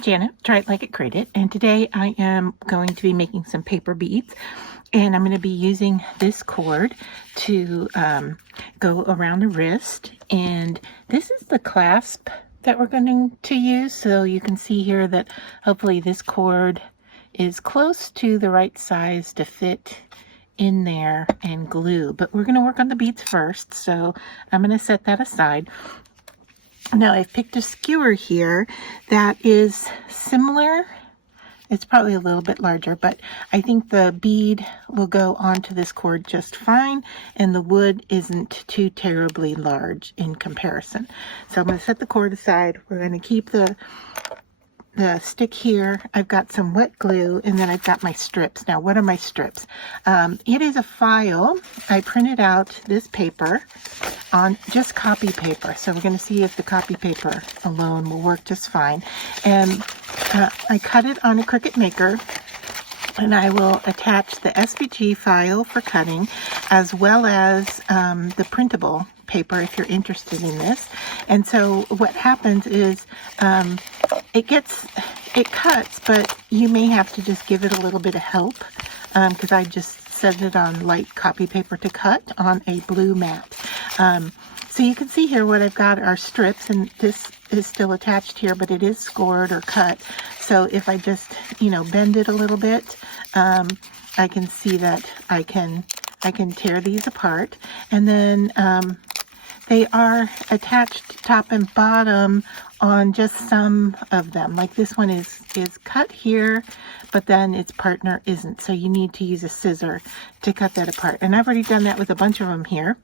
I'm Janet, Try It Like It, Create It, and today I am going to be making some paper beads, and I'm going to be using this cord to go around the wrist, and this is the clasp that we're going to use, so you can see here that hopefully this cord is close to the right size to fit in there and glue, but we're going to work on the beads first, so I'm going to set that aside. Now I've picked a skewer here that is similar. It's probably a little bit larger, but I think the bead will go onto this cord just fine, and the wood isn't too terribly large in comparison. So I'm going to set the cord aside. We're going to keep the stick here. I've got some wet glue, and then I've got my strips. Now, what are my strips? It is a file. I printed out this paper on just copy paper. So we're going to see if the copy paper alone will work just fine. And I cut it on a Cricut Maker, and I will attach the SVG file for cutting, as well as the printable paper if you're interested in this. And so what happens is it cuts, but you may have to just give it a little bit of help, because I just set it on light copy paper to cut on a blue mat. So you can see here what I've got are strips, and this is still attached here, but it is scored or cut. So if I just, bend it a little bit, I can see that I can tear these apart. And then they are attached top and bottom on just some of them. Like this one is cut here, but then its partner isn't. So you need to use a scissor to cut that apart. And I've already done that with a bunch of them here.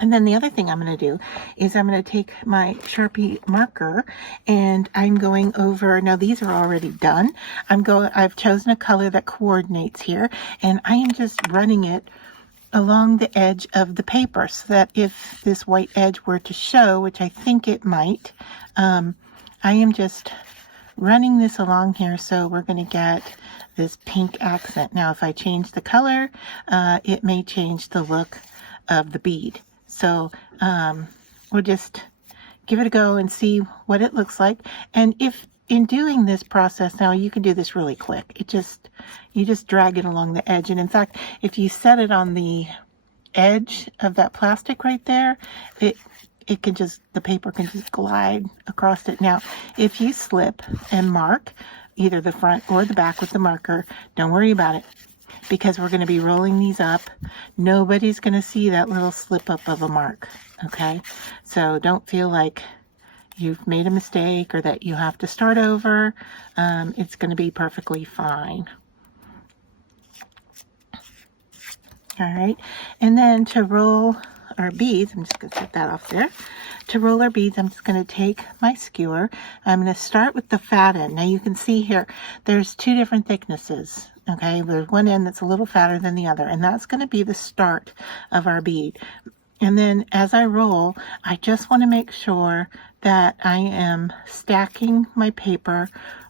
And then the other thing I'm going to do is I'm going to take my Sharpie marker, and I'm going over, now these are already done. I've chosen a color that coordinates here, and I am just running it along the edge of the paper, so that if this white edge were to show, which I think it might, I am just running this along here, so we're going to get this pink accent. Now if I change the color, it may change the look of the bead. So we'll just give it a go and see what it looks like. And if in doing this process, now you can do this really quick. You just drag it along the edge. And in fact, if you set it on the edge of that plastic right there, the paper can just glide across it. Now, if you slip and mark either the front or the back with the marker, don't worry about it, because we're going to be rolling these up. Nobody's going to see that little slip up of a mark, okay? So don't feel like you've made a mistake or that you have to start over. It's going to be perfectly fine. All right, and then to roll our beads, I'm just going to set that off there. To roll our beads, I'm just going to take my skewer. I'm going to start with the fat end. Now you can see here, there's two different thicknesses. Okay, there's one end that's a little fatter than the other, and that's going to be the start of our bead. And then as I roll, I just want to make sure that I am stacking my paper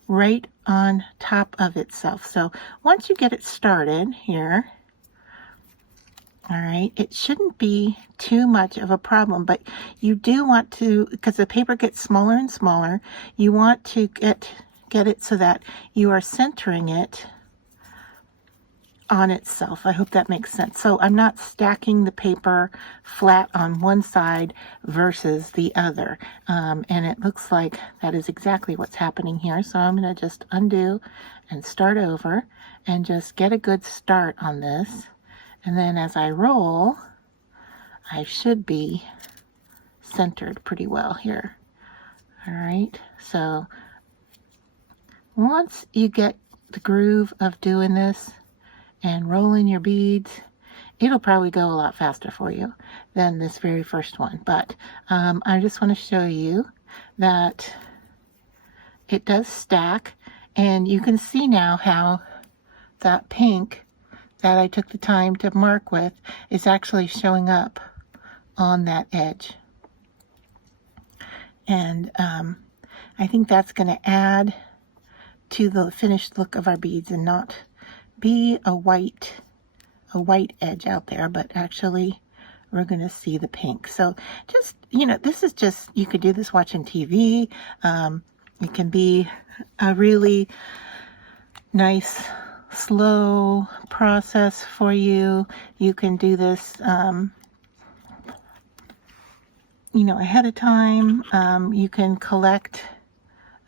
right on top of itself. So once you get it started here, all right, it shouldn't be too much of a problem, but you do want to, because the paper gets smaller and smaller, you want to get it so that you are centering it on itself. I hope that makes sense. So I'm not stacking the paper flat on one side versus the other. And it looks like that is exactly what's happening here. So I'm going to just undo and start over and just get a good start on this. And then as I roll, I should be centered pretty well here. All right. So once you get the groove of doing this and rolling your beads, it'll probably go a lot faster for you than this very first one. But I just want to show you that it does stack, and you can see now how that pink that I took the time to mark with is actually showing up on that edge. And I think that's going to add to the finished look of our beads and not be a white edge out there, but actually we're going to see the pink. So just, this is just, you could do this watching TV. It can be a really nice, slow process for you. You can do this, you know, ahead of time. You can collect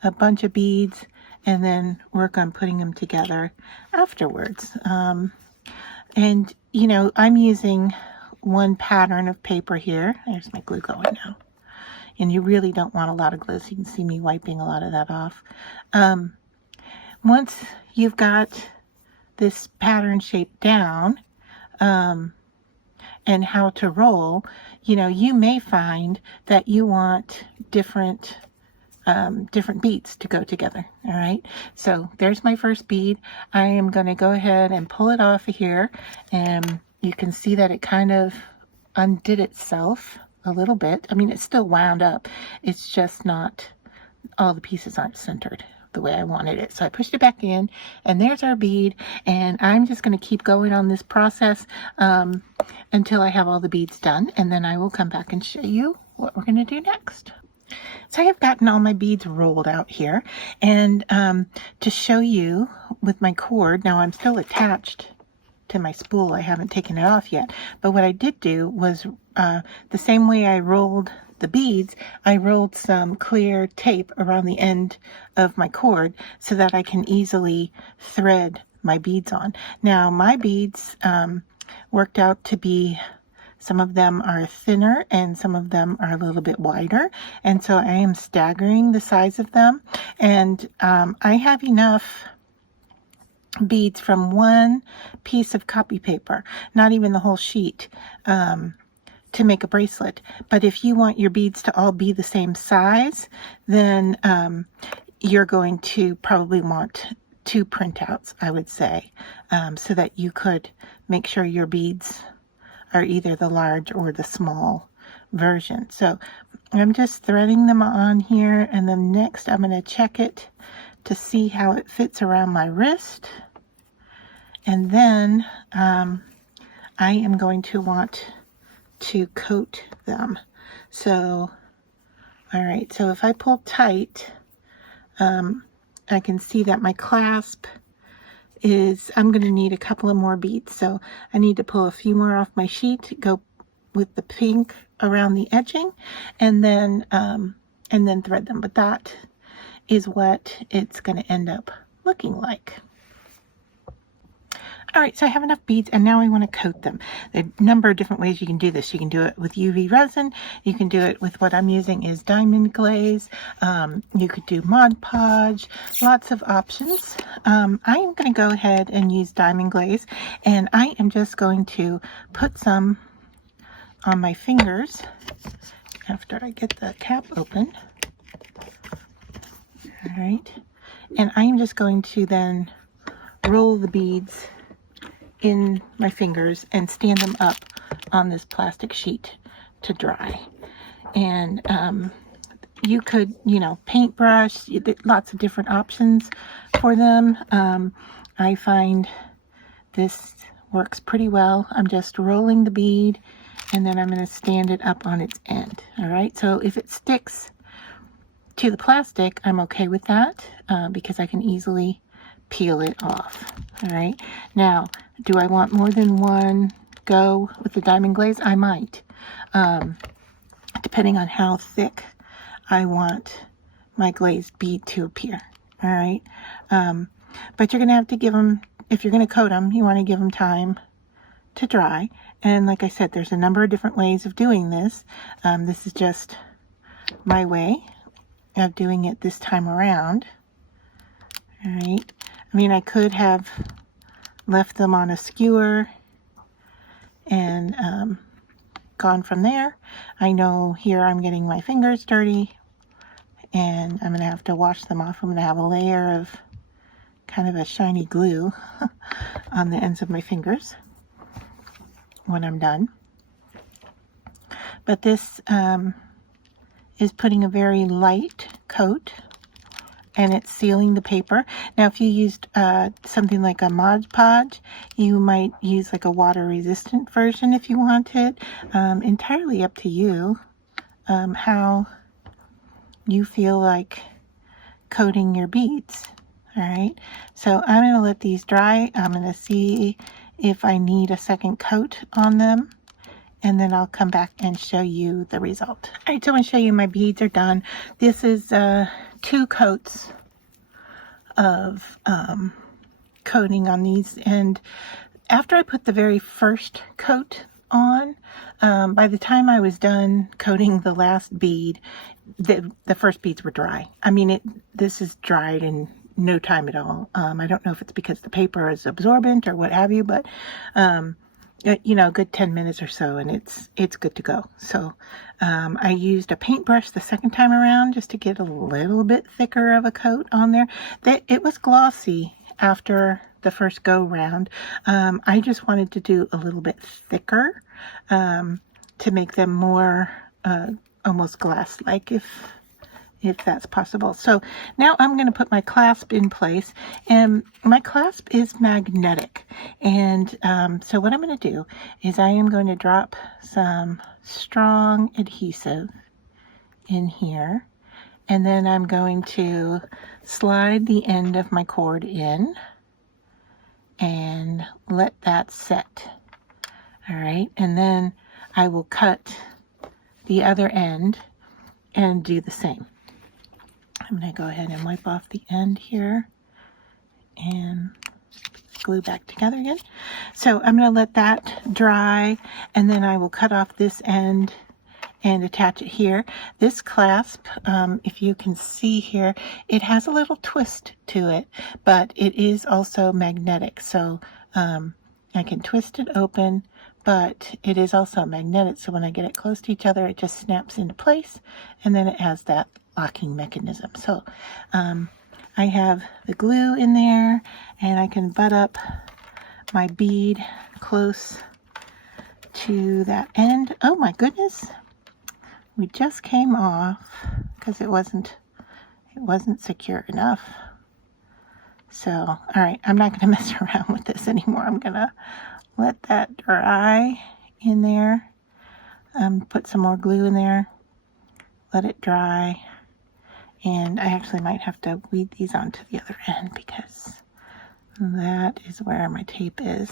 a bunch of beads and then work on putting them together afterwards. And, you know, I'm using one pattern of paper here. There's my glue going now. And you really don't want a lot of glue, so you can see me wiping a lot of that off. Once you've got this pattern shape down, and how to roll, you know, you may find that you want different beads to go together. All right, so there's my first bead. I am going to go ahead and pull it off of here, and you can see that it kind of undid itself a little bit. I mean, it's still wound up. It's just not, all the pieces aren't centered the way I wanted it. So I pushed it back in, and there's our bead, and I'm just going to keep going on this process until I have all the beads done, and then I will come back and show you what we're going to do next. So I have gotten all my beads rolled out here, and to show you with my cord, now I'm still attached to my spool. I haven't taken it off yet, but what I did do was the same way I rolled the beads, I rolled some clear tape around the end of my cord so that I can easily thread my beads on. Now my beads worked out to be, some of them are thinner and some of them are a little bit wider, and so I am staggering the size of them, and I have enough beads from one piece of copy paper, not even the whole sheet, to make a bracelet. But if you want your beads to all be the same size, then you're going to probably want 2 printouts, I would say, so that you could make sure your beads are either the large or the small version. So I'm just threading them on here, and then next I'm going to check it to see how it fits around my wrist, and then I am going to want to coat them. So all right, so if I pull tight, I can see that my clasp is, I'm going to need a couple of more beads, so I need to pull a few more off my sheet, go with the pink around the edging, and then thread them. But that is what it's going to end up looking like. All right, so I have enough beads, and now I want to coat them. There are a number of different ways you can do this. You can do it with UV resin. You can do it with what I'm using is diamond glaze. You could do Mod Podge. Lots of options. I am going to go ahead and use diamond glaze, and I am just going to put some on my fingers after I get the cap open. All right, and I am just going to then roll the beads in my fingers and stand them up on this plastic sheet to dry. And you could, you know, paintbrush, lots of different options for them. I find this works pretty well. I'm just rolling the bead, and then I'm going to stand it up on its end. All right, so if it sticks to the plastic, I'm okay with that because I can easily peel it off. All right, now do I want more than one go with the diamond glaze? I might, depending on how thick I want my glazed bead to appear. All right, but you're gonna have to give them, if you're gonna coat them, you want to give them time to dry. And like I said, there's a number of different ways of doing this. This is just my way of doing it this time around. All right, I mean, I could have left them on a skewer and gone from there. I know here I'm getting my fingers dirty, and I'm going to have to wash them off. I'm going to have a layer of kind of a shiny glue on the ends of my fingers when I'm done. But this is putting a very light coat, and it's sealing the paper. Now, if you used something like a Mod Podge, you might use like a water-resistant version if you wanted. Entirely up to you how you feel like coating your beads. All right, so I'm going to let these dry. I'm going to see if I need a second coat on them, and then I'll come back and show you the result. All right, so I'm going to show you my beads are done. This is 2 coats of coating on these, and after I put the very first coat on, by the time I was done coating the last bead, the first beads were dry. I mean, this is dried in no time at all. I don't know if it's because the paper is absorbent or what have you, but you know, a good 10 minutes or so, and it's good to go. So I used a paintbrush the second time around just to get a little bit thicker of a coat on there. It was glossy after the first go round. I just wanted to do a little bit thicker to make them more almost glass-like, if that's possible. So now I'm going to put my clasp in place, and my clasp is magnetic. And so what I'm going to do is I am going to drop some strong adhesive in here, and then I'm going to slide the end of my cord in and let that set. All right, and then I will cut the other end and do the same. I'm going to go ahead and wipe off the end here and glue back together again. So I'm going to let that dry, and then I will cut off this end and attach it here. This clasp, if you can see here, it has a little twist to it, but it is also magnetic. So I can twist it open, but it is also magnetic. So when I get it close to each other, it just snaps into place, and then it has that locking mechanism. So I have the glue in there, and I can butt up my bead close to that end. Oh my goodness, we just came off because it wasn't secure enough. So all right, I'm not going to mess around with this anymore. I'm gonna let that dry in there. Put some more glue in there, let it dry. And I actually might have to weed these onto the other end because that is where my tape is.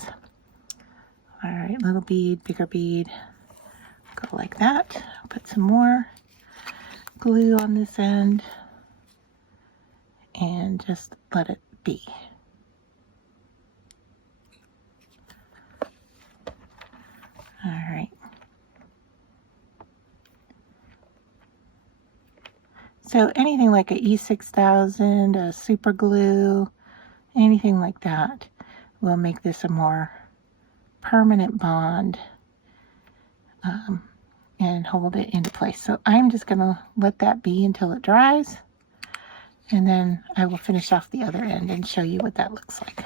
All right, little bead, bigger bead, go like that. Put some more glue on this end and just let it be. All right. So anything like a E6000, a super glue, anything like that will make this a more permanent bond and hold it into place. So I'm just going to let that be until it dries, and then I will finish off the other end and show you what that looks like.